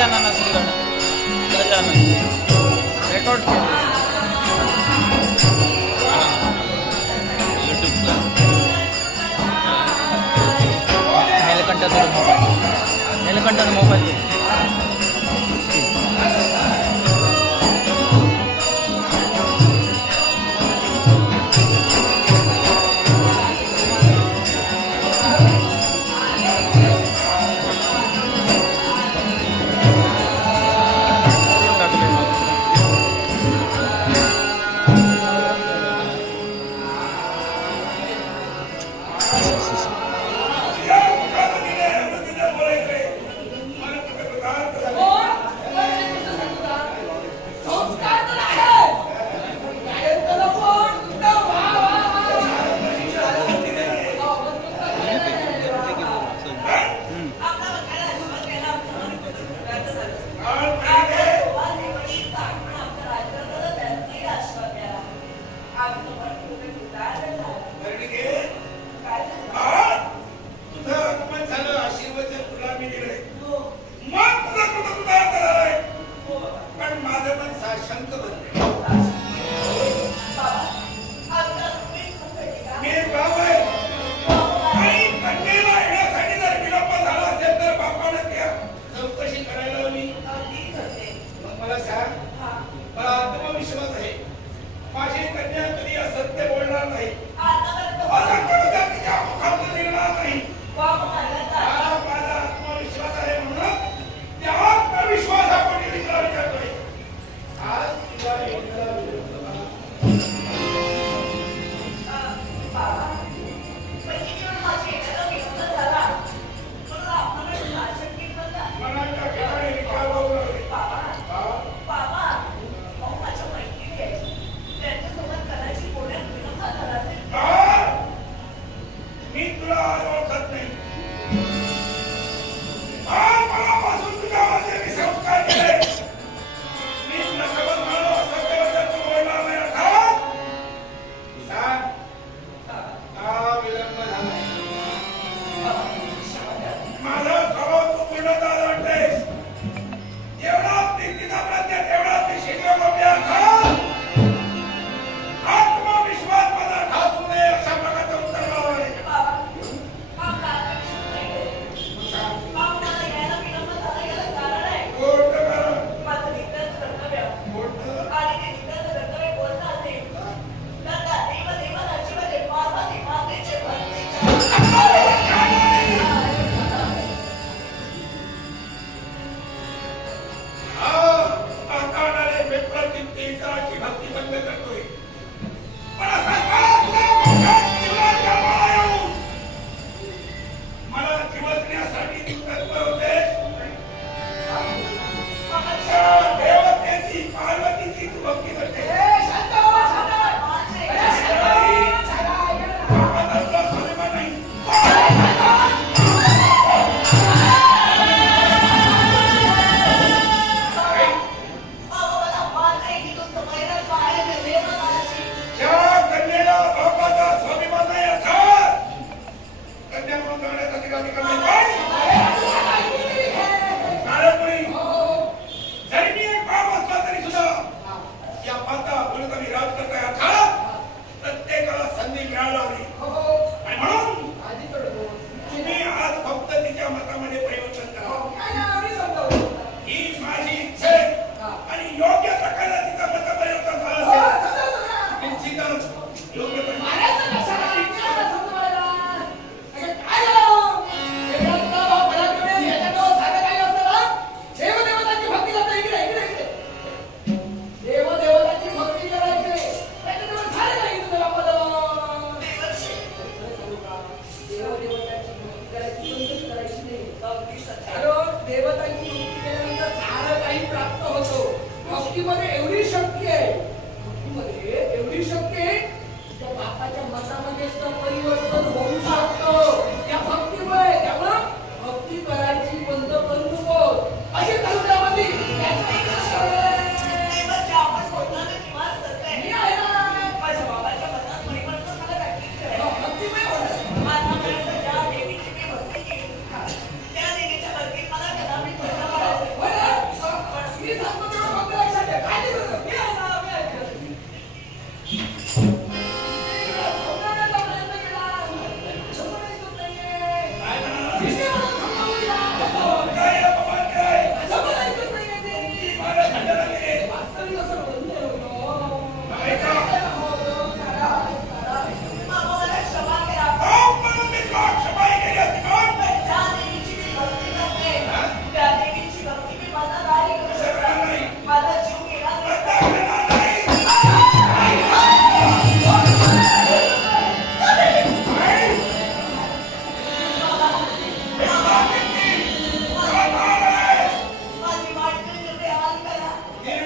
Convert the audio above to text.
Gajanana శ్రీగణ Gajanana record యూట్యూబ్లో నెలకంట mobile నెలకంట mobile